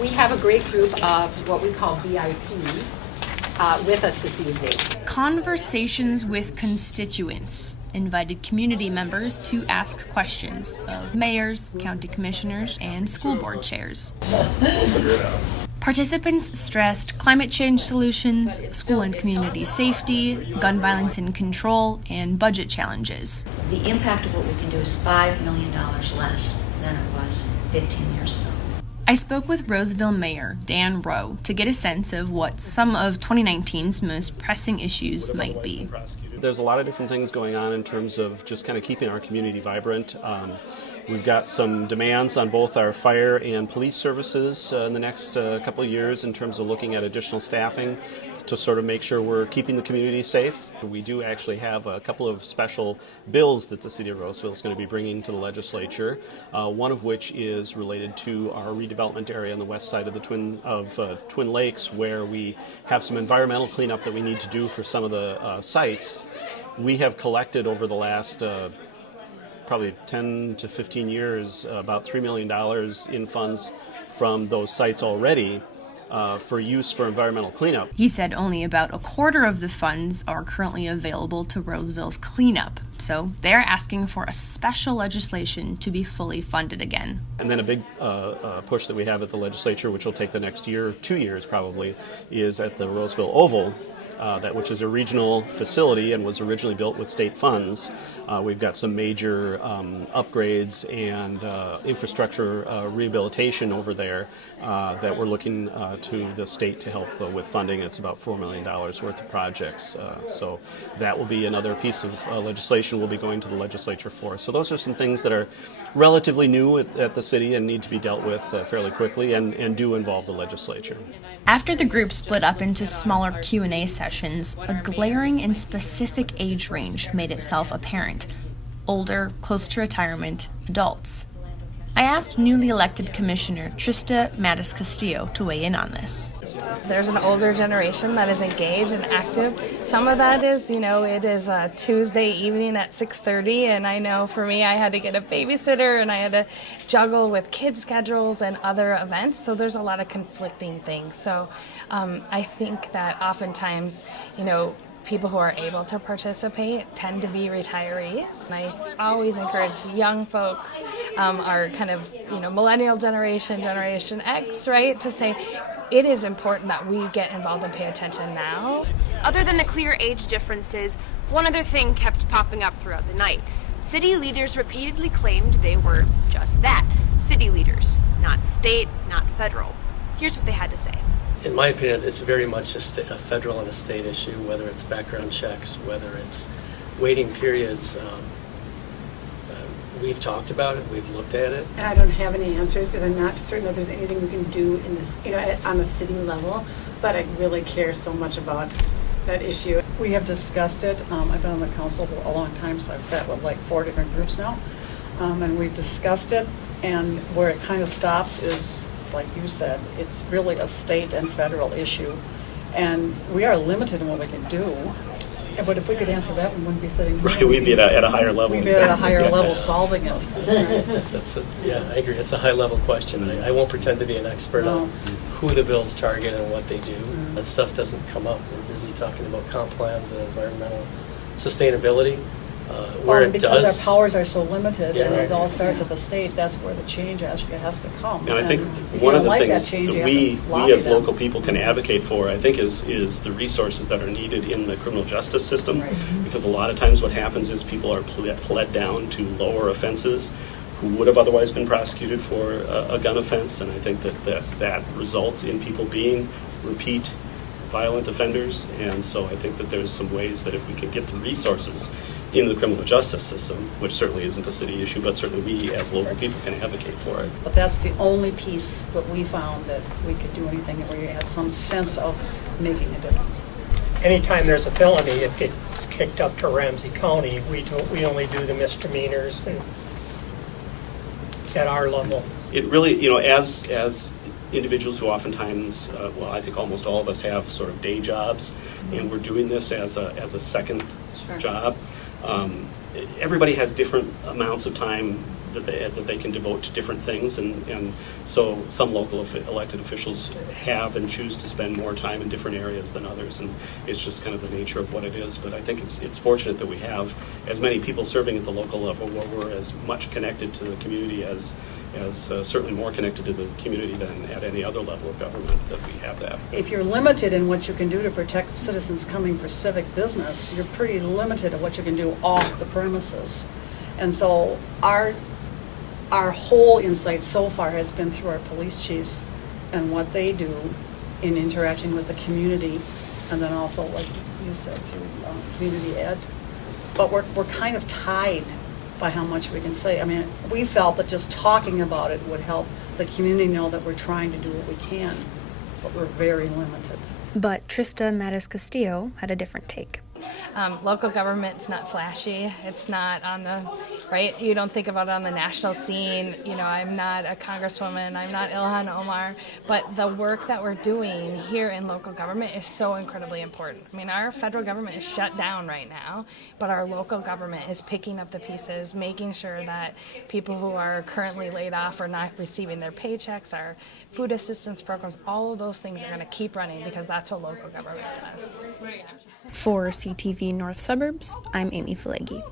We have a great group of what we call VIPs with us this evening. Conversations with Constituents invited community members to ask questions of mayors, county commissioners, and school board chairs. Participants stressed climate change solutions, school and community safety, gun violence and control, and budget challenges. The impact of what we can do is $5 million less than it was 15 years ago. I spoke with Roseville Mayor Dan Rowe to get a sense of what some of 2019's most pressing issues might be. There's a lot of different things going on in terms of just kind of keeping our community vibrant. We've got some demands on both our fire and police services in the next couple of years in terms of looking at additional staffing to sort of make sure we're keeping the community safe. We do actually have a couple of special bills that the City of Roseville is going to be bringing to the legislature, one of which is related to our redevelopment area on the west side of the Twin Lakes, where we have some environmental cleanup that we need to do for some of the sites. We have collected over the last probably 10 to 15 years about $3 million in funds from those sites already for use for environmental cleanup. He said only about a quarter of the funds are currently available to Roseville's cleanup, so they're asking for a special legislation to be fully funded again. And then a big push that we have at the legislature, which will take the next year, 2 years probably, is at the Roseville Oval, which is a regional facility and was originally built with state funds. We've got some major upgrades and infrastructure rehabilitation over there that we're looking to the state to help with funding. It's about $4 million worth of projects. So that will be another piece of legislation we'll be going to the legislature for. So those are some things that are relatively new at the city and need to be dealt with fairly quickly and do involve the legislature. After the group split up into smaller Q&A sessions, a glaring and specific age range made itself apparent: older, close to retirement, adults. I asked newly elected Commissioner Trista Mattis Castillo to weigh in on this. There's an older generation that is engaged and active. Some of that is, it is a Tuesday evening at 6:30, and I know for me I had to get a babysitter and I had to juggle with kids' schedules and other events, so there's a lot of conflicting things. So I think that oftentimes, people who are able to participate tend to be retirees. And I always encourage young folks, our kind of, millennial generation, Generation X, right, to say it is important that we get involved and pay attention now. Other than the clear age differences, one other thing kept popping up throughout the night. City leaders repeatedly claimed they were just that, city leaders, not state, not federal. Here's what they had to say. In my opinion, it's very much a federal and a state issue, whether it's background checks, whether it's waiting periods. We've talked about it, we've looked at it. I don't have any answers because I'm not certain that there's anything we can do in this, on a city level, but I really care so much about that issue. We have discussed it. I've been on the council for a long time, so I've sat with like 4 different groups now, and we've discussed it, and where it kind of stops is, like you said, it's really a state and federal issue, and we are limited in what we can do. But if we could answer that, we wouldn't be sitting here. Right, we'd be at a higher level. We'd be at a higher level solving it. I agree. It's a high-level question. I won't pretend to be an expert on who the bills target and what they do. That stuff doesn't come up. We're busy talking about comp plans and environmental sustainability. Because our powers are so limited, and it all starts at the state, that's where the change actually has to come. And I think one of the things that we as local people can advocate for, I think, is the resources that are needed in the criminal justice system. Right. Because a lot of times what happens is people are pled down to lower offenses who would have otherwise been prosecuted for a gun offense, and I think that results in people being repeat violent offenders. And so I think that there's some ways that if we can get the resources in the criminal justice system, which certainly isn't a city issue, but certainly we as local people can advocate for it. But that's the only piece that we found that we could do anything where you had some sense of making a difference. Anytime there's a felony, it gets kicked up to Ramsey County. We only do the misdemeanors and at our level. It really, as individuals who oftentimes, I think almost all of us have sort of day jobs, and we're doing this as a second job. Everybody has different amounts of time that they can devote to different things, and so some local elected officials have and choose to spend more time in different areas than others, and it's just kind of the nature of what it is. But I think it's fortunate that we have as many people serving at the local level, where we're as much connected to the community as certainly more connected to the community than at any other level of government, that we have that. If you're limited in what you can do to protect citizens coming for civic business, you're pretty limited in what you can do off the premises. And so our whole insight so far has been through our police chiefs and what they do in interacting with the community, and then also, like you said, through community ed. But we're kind of tied by how much we can say. I mean, we felt that just talking about it would help the community know that we're trying to do what we can, but we're very limited. But Trista Mattis-Castillo had a different take. Local government's not flashy. It's not on the, right? You don't think about it on the national scene. You know, I'm not a congresswoman. I'm not Ilhan Omar. But the work that we're doing here in local government is so incredibly important. I mean, our federal government is shut down right now, but our local government is picking up the pieces, making sure that people who are currently laid off or not receiving their paychecks, our food assistance programs, all of those things are going to keep running because that's what local government does. For CTV North Suburbs, I'm Amy Falegi.